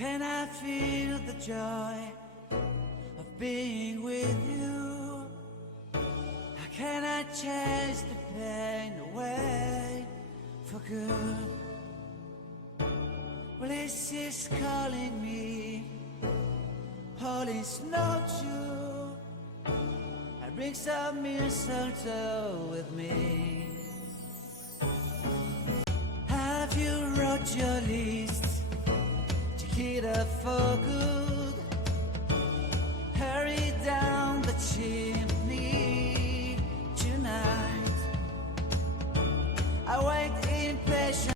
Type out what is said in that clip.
can I feel the joy of being with you? How can I chase the pain away for good? Well, this is calling me, all is not true. I bring some mistletoe with me. Have you wrote your list